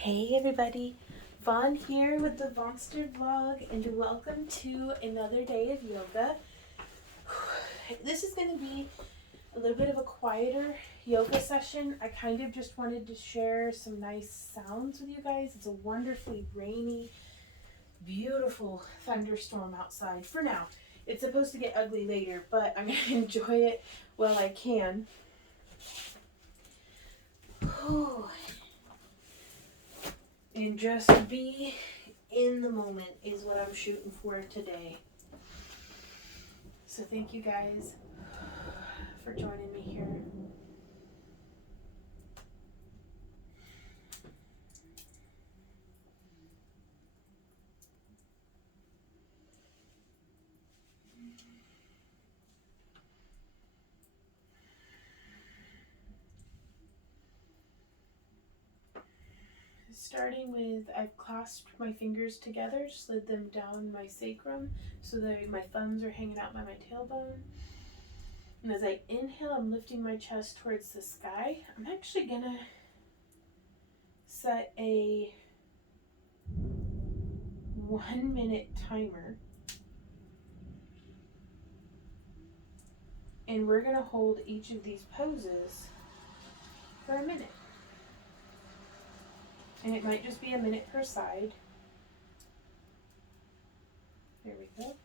Hey everybody, Vaughn here with the Vonster vlog, and welcome to another day of yoga. This is going to be a little bit of a quieter yoga session. I kind of just wanted to share some nice sounds with you guys. It's a wonderfully rainy, beautiful thunderstorm outside for now. It's supposed to get ugly later, but I'm going to enjoy it while I can. And just be in the moment is what I'm shooting for today. So thank you guys for joining me here. Starting with, I've clasped my fingers together, slid them down my sacrum so that my thumbs are hanging out by my tailbone. And as I inhale, I'm lifting my chest towards the sky. I'm actually gonna set a 1-minute timer. And we're gonna hold each of these poses for a minute. And it might just be a minute per side. There we go.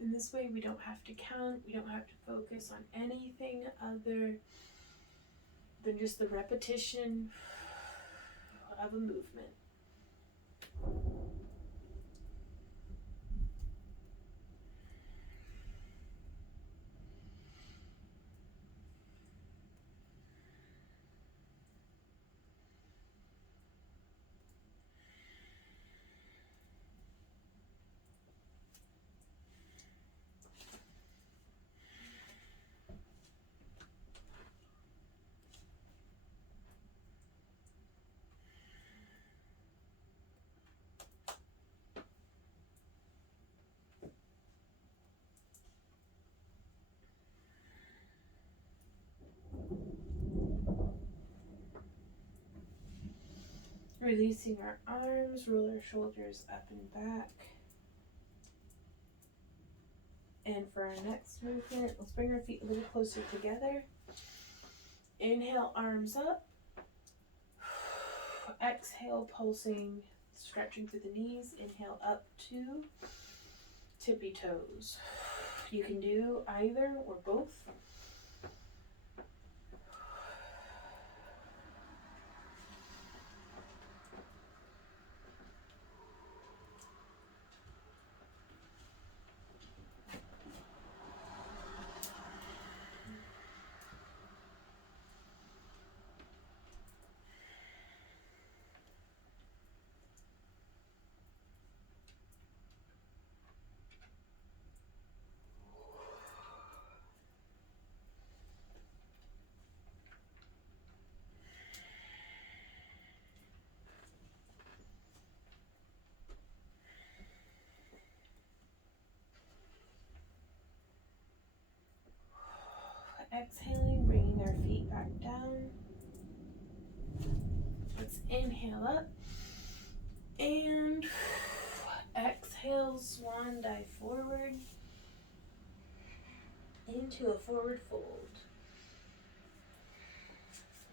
And this way we don't have to count, we don't have to focus on anything other than just the repetition of a movement. Releasing our arms, roll our shoulders up and back. And for our next movement, let's bring our feet a little closer together. Inhale, arms up. Exhale, pulsing, stretching through the knees. Inhale up to tippy toes. You can do either or both. Exhaling, bringing our feet back down. Let's inhale up and exhale, swan dive forward into a forward fold.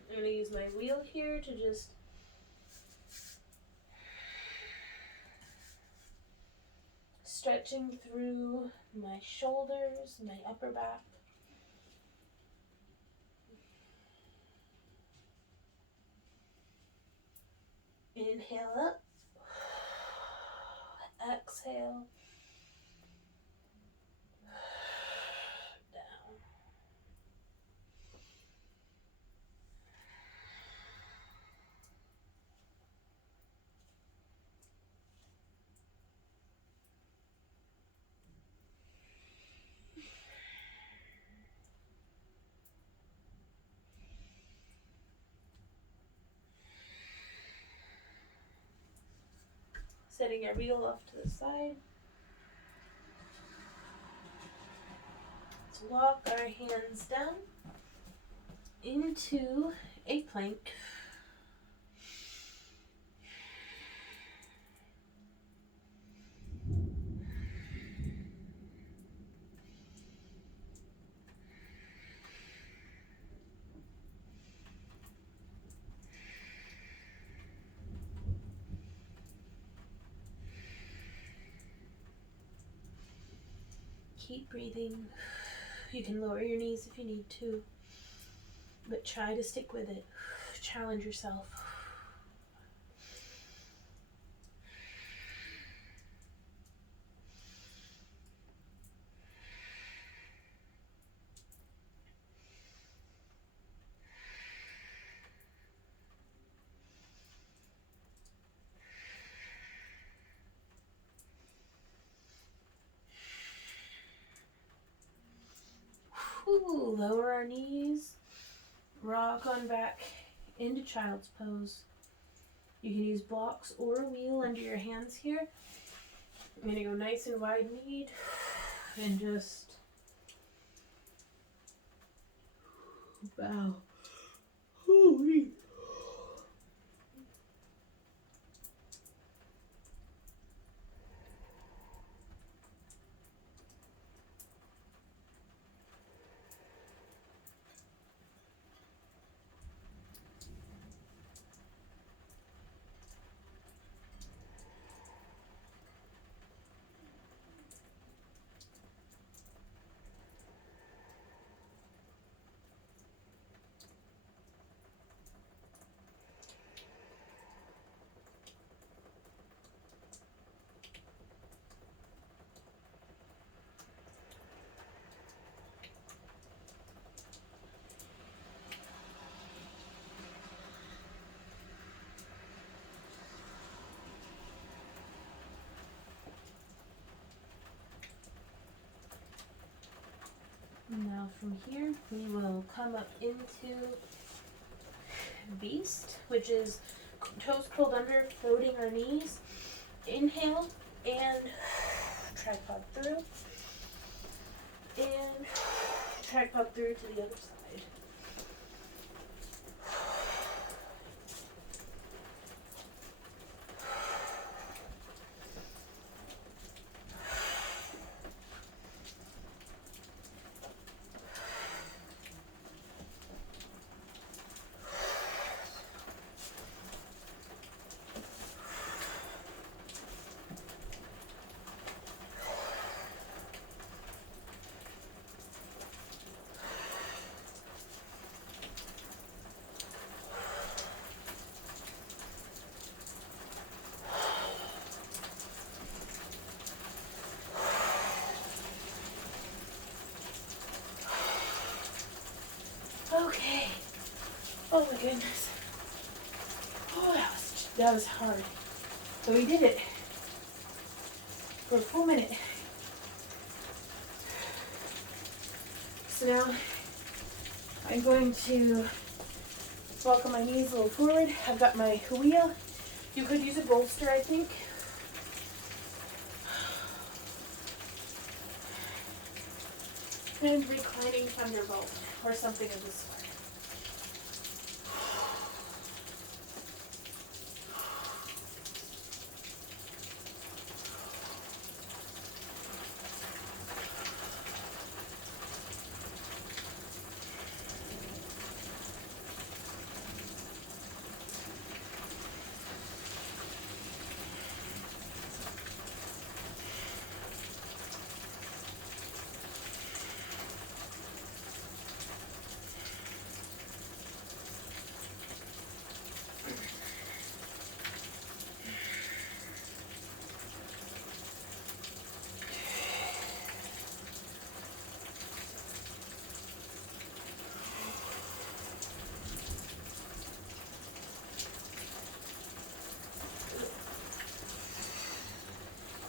I'm going to use my wheel here to just stretching through my shoulders, my upper back. Inhale up, exhale, down. Setting our wheel off to the side. walk our hands down into a plank. Keep breathing. You can lower your knees if you need to, but try to stick with it. Challenge yourself. Lower our knees. Rock on back into child's pose. You can use blocks or a wheel under your hands here. I'm going to go nice and wide-kneed and just bow. Holy. Now from here, we will come up into Beast, which is toes curled under, floating our knees. Inhale and tripod through. And tripod through to the other side. Okay. Oh my goodness. Oh, that was hard. But we did it for a full minute. So now I'm going to walk on my knees a little forward. I've got my wheel. You could use a bolster, I think. And reclining thunderbolt or something of the sort.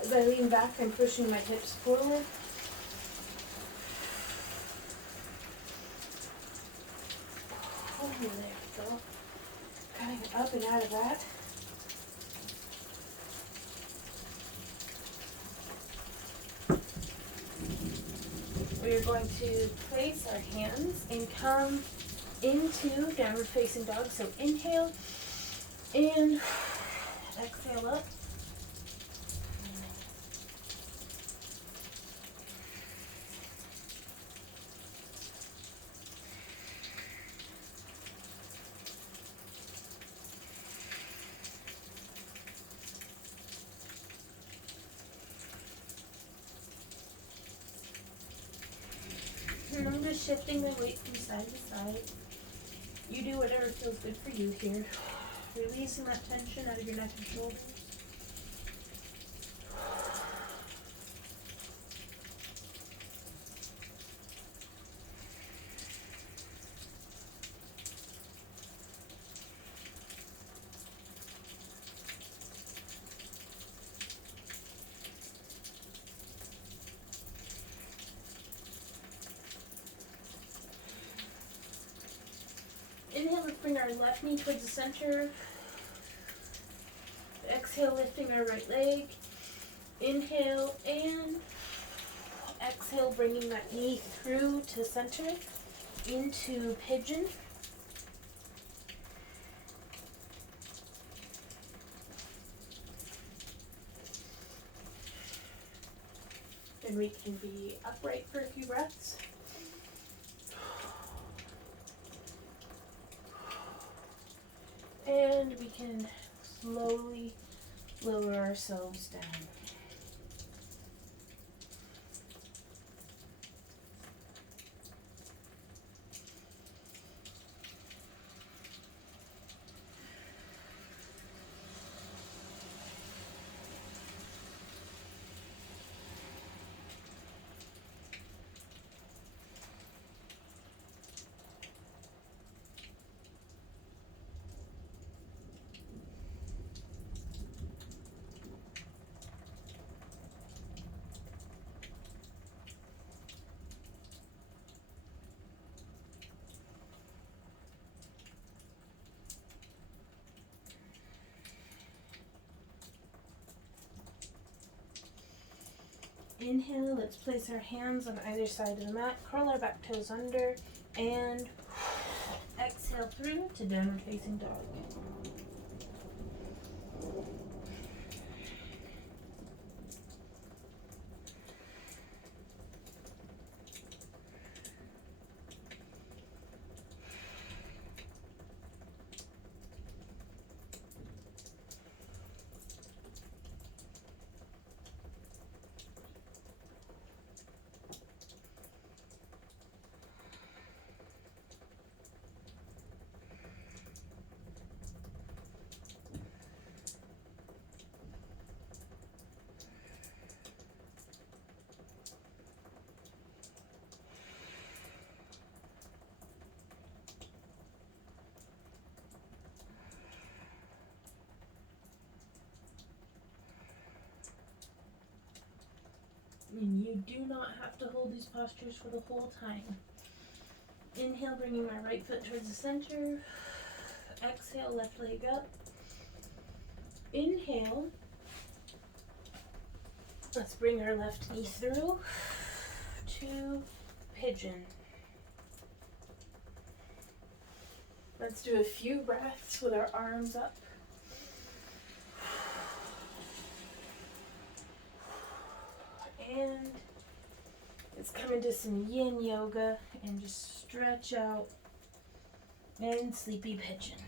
As I lean back, I'm pushing my hips forward. Oh, there we go. Coming up and out of that. We are going to place our hands and come into downward facing dog. So inhale and exhale up. And I'm just shifting my weight from side to side. You do whatever feels good for you here. Releasing that tension out of your neck and shoulders. Inhale, let's bring our left knee towards the center. Exhale, lifting our right leg. Inhale and exhale, bringing that knee through to center into pigeon. Then we can be upright for a few breaths. And we can slowly lower ourselves down. Inhale, let's place our hands on either side of the mat, curl our back toes under, and exhale through to downward facing dog. And you do not have to hold these postures for the whole time. Inhale, bringing my right foot towards the center. Exhale, left leg up. Inhale. Let's bring our left knee through to pigeon. Let's do a few breaths with our arms up. And let's come into some yin yoga and just stretch out and sleepy pigeon.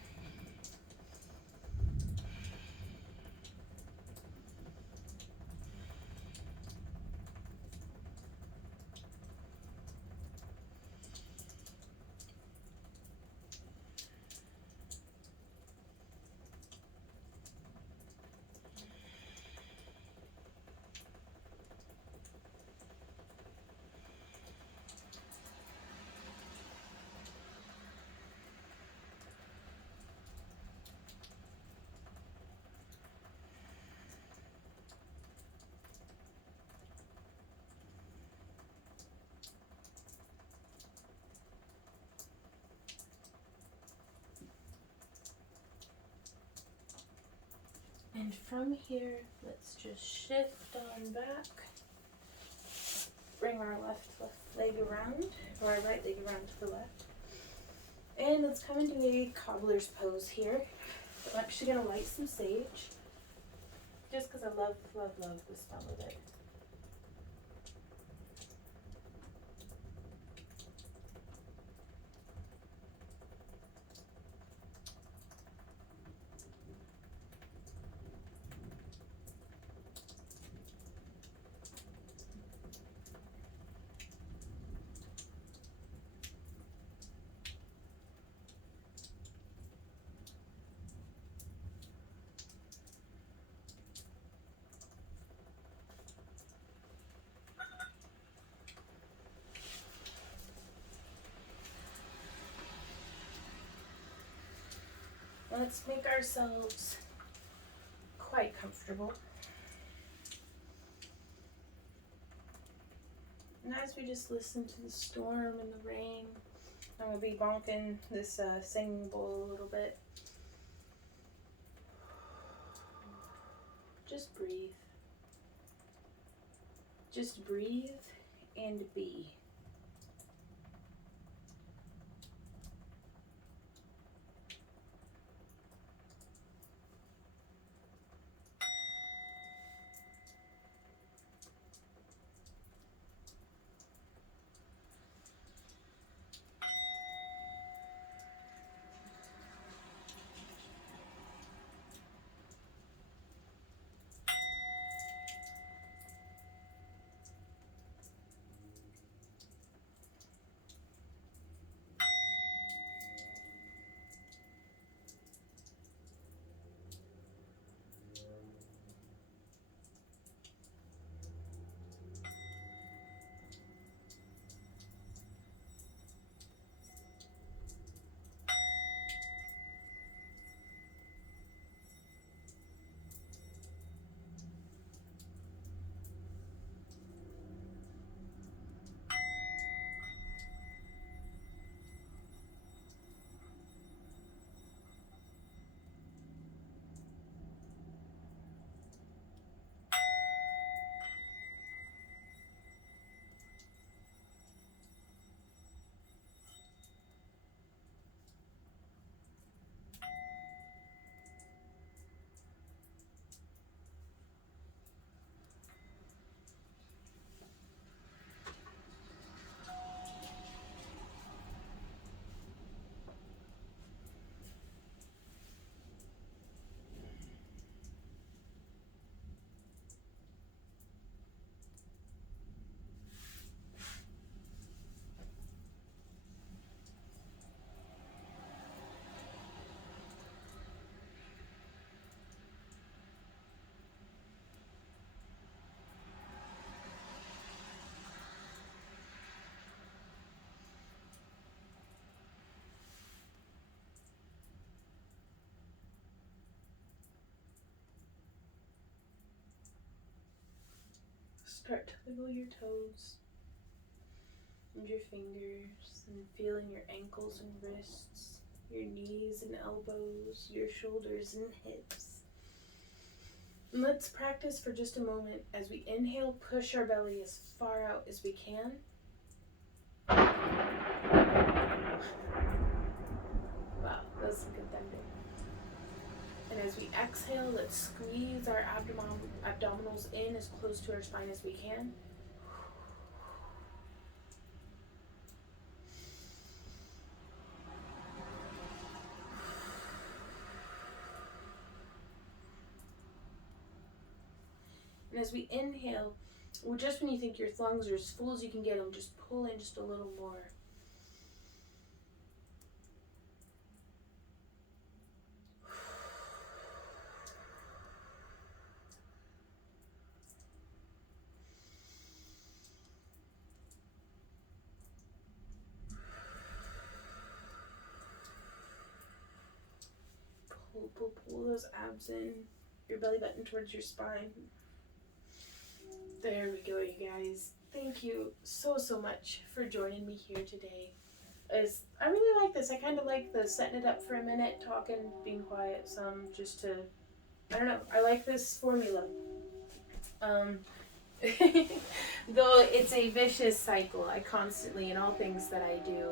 And from here, let's just shift on back bring our left leg around, or our right leg around to the left. And let's come into a cobbler's pose here. I'm actually going to light some sage, just because I love the smell of it. Let's make ourselves quite comfortable. And as we just listen to the storm and the rain, I'm going to be bonking this singing bowl a little bit. Just breathe. Just breathe and be. Start to wiggle your toes and your fingers, and feeling your ankles and wrists, your knees and elbows, your shoulders and hips. And let's practice for just a moment. As we inhale, push our belly as far out as we can. Wow, that was some good thunder. And as we exhale, let's squeeze our abdominals in as close to our spine as we can. And as we inhale, just when you think your lungs are as full as you can get them, just pull in just a little more. Pull those abs in, your belly button towards your spine. There we go, you guys. Thank you so much for joining me here today. I really like this. I kind of like the setting it up for a minute, talking, being quiet some, just to, I don't know, I like this formula. Though it's a vicious cycle. I constantly, in all things that I do,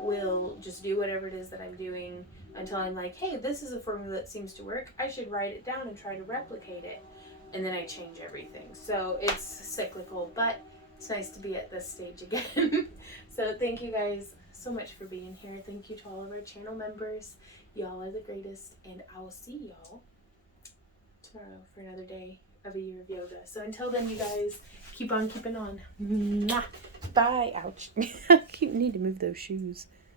will just do whatever it is that I'm doing until I'm like, hey, this is a formula that seems to work. I should write it down and try to replicate it. And then I change everything. So it's cyclical, but it's nice to be at this stage again. So thank you guys so much for being here. Thank you to all of our channel members. Y'all are the greatest. And I will see y'all tomorrow for another day of a year of yoga. So until then, you guys, keep on keeping on. Mwah. Bye. Ouch. I need to move those shoes.